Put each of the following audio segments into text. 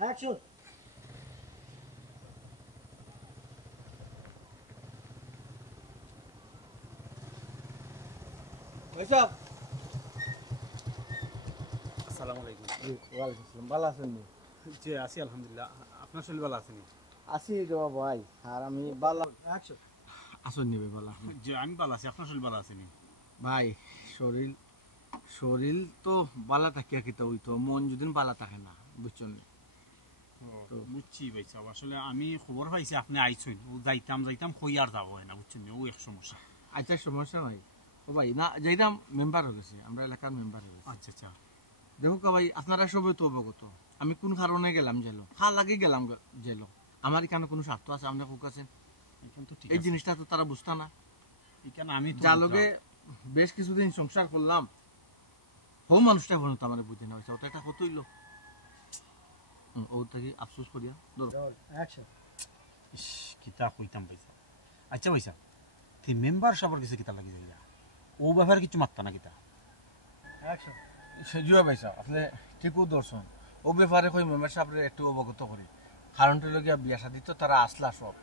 Action. ভাইসাব। আসসালামু আলাইকুম। ওয়ালাইকুম আসসালাম। ভালো আছেন? জি আছি আলহামদুলিল্লাহ। আপনার শরীর ভালো আছে নি? আছি জবাব ভাই। আর আমি ভালো। অ্যাকশন। আসুন নিবে বলা জি আমি ভালো আছি। আপনার শরীর ভালো আছে নি? ভাই শরীর শরীর তো বালা থাকিয়া কিতা হইতো মন যদি বালা থাকে না বুঝছেন তো বুঝছি ভাই সাহেব, আসলে আমি খবর পাইছি আপনি আইছেন, ও যাইতাম কই আর যাব হয় না বুঝছেন, ও এক সমস্যা। আচ্ছা সমস্যা নাই ও ভাই না যাইতাম মেম্বার হয়ে গেছে, আমরা এলাকার মেম্বার হয়ে গেছি। আচ্ছা আচ্ছা। দেখো ভাই আপনারা সবাই তো অবগত আমি কোন কারণে গেলাম জেলো, লাগে গেলাম জেলো, আমার এখানে কোনো স্বার্থ আছে আমরা কোক আছেন এখন তো ঠিক এই আছে, জিনিসটা তো তারা বুঝতা না। এখানে আমি তো যার লগে বেশ কিছুদিন সংসার করলাম হো মানুষটা পর্যন্ত আমার বুঝি না হয়েছে, ওটা একটা কত হইলো ও থেকে আফসোস করিয়া অ্যাকশন। ইস কিতা কইতাম ভাই সাহেব। আচ্ছা ভাই সাহেব, তে মেম্বার সাহেবের কাছে কিতা লাগি যাইয়া ও ব্যাপারে কিছু মাত্তা না কিতা? অ্যাকশন। সেজুয়া ভাই সাহেব আপনি ঠিকও দর্শন ও ব্যাপারে কই মেম্বার সাহেবের একটু অবগত করি, কারণটা লগিয়া বিয়া শাদি তো তারা আসলা সব,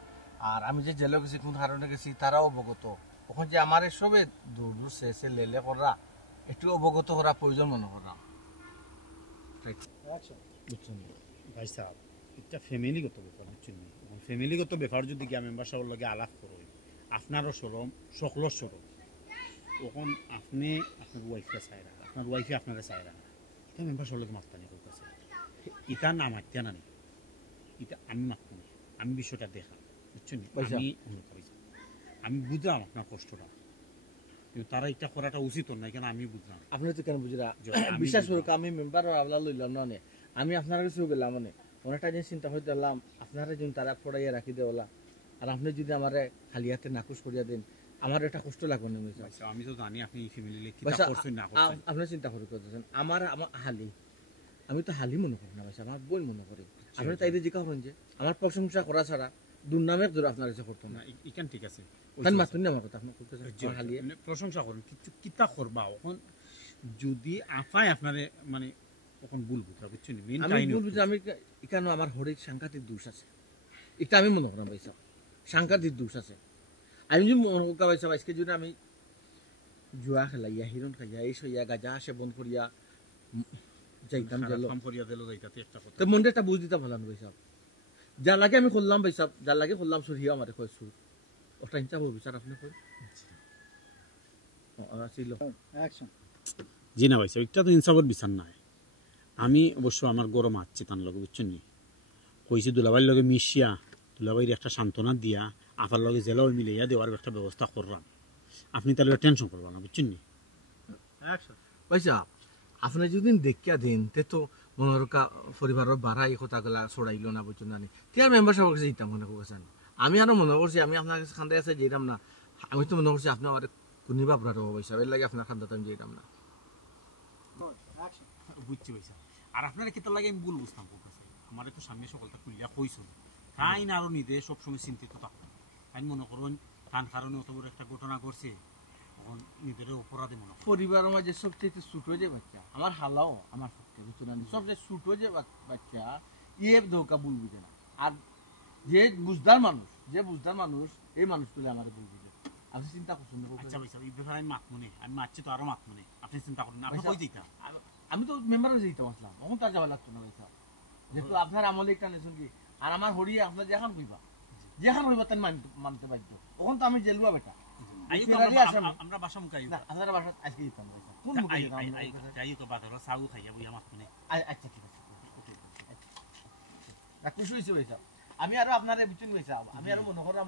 আর আমি যে জেলে গেছি কোন কারণে গেছি তারাও অবগত, ওখানে যে আমার সবে দূর দূর শেষে লেলে করা একটু অবগত করা প্রয়োজন মনে করা অ্যাকশন। বুঝছেন। ভাই সাহেব এটা ফ্যামিলিগত ব্যাপার বুঝছেন নি, এখন ফ্যামিলিগত ব্যাপার যদি গিয়া মেম্বার সাহেবের লগে আলাপ করো আপনারও সরম সকলর সরম, তখন আপনি আপনার ওয়াইফকে চাইরা আপনার ওয়াইফে আপনারা চাইরা না, এটা মেম্বার সাহেবের লগে মাত্তানি করতেছে, এটা না মাত্তা না নি, এটা আমি মাত্তা না, আমি বিষয়টা দেখা বুঝছেন নি, পয়সা। আমি বুঝলাম আপনার কষ্টটা, কিন্তু তারা এটা করাটা উচিত না, কেন আমি বুঝলাম। আপনি তো কেন বুঝরা আমি বিশ্বাস বুঝলাম। করুক আমি মেম্বার আবলা লইলাম না অনেক, আমি আপনার কাছেও গেলাম মানে অনেকটা জিনিস চিন্তা করে দিলাম আপনারা যদি তারা পড়াইয়া রাখি দেওয়ালা, আর আপনি যদি আমার খালি হাতে নাকুশ করিয়া দেন আমার একটা কষ্ট লাগবে না বুঝছেন? আচ্ছা, আমি তো জানি আপনি ফ্যামিলি কি পয়সা করছেন না করছেন, আপনি চিন্তা করে করতেছেন আমার আমার হালি, আমি তো হালি মনে করি না ভাই আমার বই মনে করি, আপনি তাই জিজ্ঞা করেন যে আমার প্রশংসা করা ছাড়া দুর্নামের জোর আপনার কাছে করতো না, না এখান ঠিক আছে, তাই মাতুন না আমার কথা আপনি করতেছেন আমার হালিয়ে মানে প্রশংসা করেন কিন্তু কিতা করবা এখন যদি আফায় আপনারে মানে তখন ভুল বুঝা বুঝছেন মেইন আমি কাহিনী বলবো যে আমি এখানে আমার হরির সাংঘাতিক দোষ আছে, এটা আমি মনে করাম ভাইসা সাংঘাতিক দোষ আছে, আমি যদি মনে করা ভাইসা আজকে যদি আমি জুয়া খেলাইয়া হিরণ খাইয়া এই সইয়া গাজা সেবন করিয়া যাইতাম গেল কাম করিয়া দিল যাইতাতে একটা কথা, তো মনটা একটা বুঝ দিতে ভালো ভাইসা, যা লাগে আমি করলাম ভাইসা, যা লাগে করলাম সুরিয়া আমার কয় সুর ওটা চিন্তা করবো বিচার আপনি কই ছিল অ্যাকশন। জি না ভাইসা এটা তো ইনসাফের বিচার নাই, আমি অবশ্য আমার গরম আছি তার লগে বুঝছেন নি, কইছি দুলাভাইয়ের লগে মিশিয়া দুলাভাইয়ের একটা সান্ত্বনা দিয়া আপার লগে জেলাও মিলাইয়া দেওয়ার একটা ব্যবস্থা করলাম, আপনি তাহলে টেনশন করবেন না বুঝছেন নি। অ্যাকশন। ভাইসা আপনি যদি দেখিয়া দিন তে তো মনোরকা পরিবারের বাড়া এই কথাগুলা ছড়াইল না বুঝছেন জানি তিয়ার মেম্বার সবার কাছে যেতাম মনে করছেন, আমি আরো মনে করছি আমি আপনার কাছে খান্দায় আছে যেতাম না, আমি তো মনে করছি আপনি আমার কোনিবা আপনার ভাইসা এর লাগে আপনার খান্দাতে আমি যেতাম না। অ্যাকশন। বুঝছি ভাইসা, আর আপনার কিতা লাগে আমি ভুল বুঝতাম কাছে, আমার তো সামনে সকলটা খুলিয়া কইস তাই না, আরো নিজে সবসময় চিন্তিত থাকতাম, তাই মনে করুন তার কারণে অত বড় একটা ঘটনা ঘটছে, তখন নিজের অপরাধী মনে করেন। পরিবারের মাঝে সবচেয়ে ছোট যে বাচ্চা আমার হালাও আমার পক্ষে বুঝছেন না, সবচেয়ে ছোট যে বাচ্চা ইয়ে ধোকা ভুল বুঝে না, আর যে বুঝদার মানুষ এই মানুষ তুলে আমার ভুল বুঝে, আপনি চিন্তা করছেন না? আচ্ছা ভাইসা এই ব্যাপারে আমি মাত মনে আমি মারছি তো আরো মাত মনে, আপনি চিন্তা করেন না, আপনি ভাইসা, কই দিতা আমি তো মেম্বারও যেতাম আসলাম তখন তার যাওয়া লাগতো না ভাইসা, যেহেতু আপনার আমলে একটা নেছেন কি আর আমার হরিয়ে আপনার যেখান কইবা তাই মানতে বাধ্য, তখন তো আমি জেলুয়া বেটা আমরা বাসা মুখাই না আপনারা বাসাত আজকে যেতাম ভাইসা কোন মুখে যেতাম আমরা ওর কাছে? যাই তো বাজার চাউ খাইয়া বইয়া মাত মনে। আচ্ছা ঠিক আছে খুশি হয়েছে ভাইসা, আমি আরো আপনার বুঝছেন ভাইসা আমি আরো মনে করা